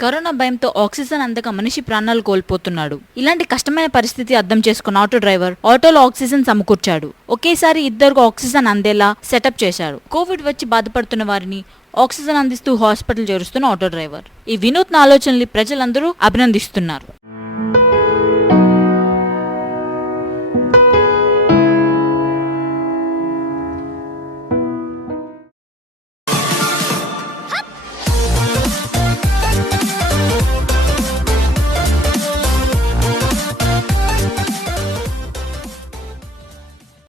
Corona భయంతో oxygen అందక మనిషి ప్రాణాలు కోల్పోతున్నాడు. ఇలాంటి కష్టమైన పరిస్థితి అర్థం చేసుకున్న ఆటో డ్రైవర్ ఆటోలో ఆక్సిజన్ సమకూర్చాడు. ఒకేసారి ఇద్దరికి ఆక్సిజన్ అందేలా సెటప్ చేశాడు. కోవిడ్ వచ్చి బాధపడుతున్న వారిని ఆక్సిజన్ అందిస్తూ హాస్పిటల్ చేరుస్తున్న ఆటో డ్రైవర్. ఈ వినూత్న ఆలోచనల్ని ప్రజలందరూ అభినందిస్తున్నారు.